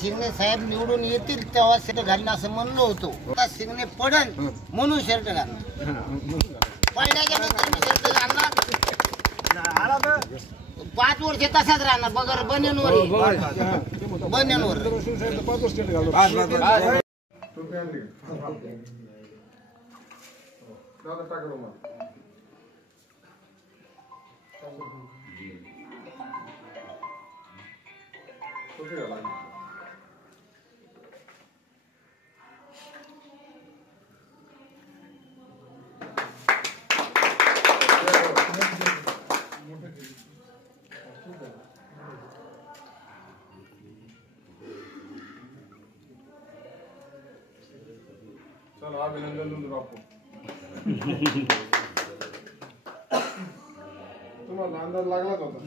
शिंगणे साहेब निवडून येतील तेव्हा शर्ट घालणं असं म्हणलो होतो. आता शिंगणे पडन म्हणून शर्ट घालणार. पडल्याच्या नंतर मी शर्ट घालणार. 5 वर्ष तसाच राहणार बगर बन्यांवर बन्यांवर. चलो अभिनंदन तुमचं बापू. तुम्हाला अंदाज लागलाच होता.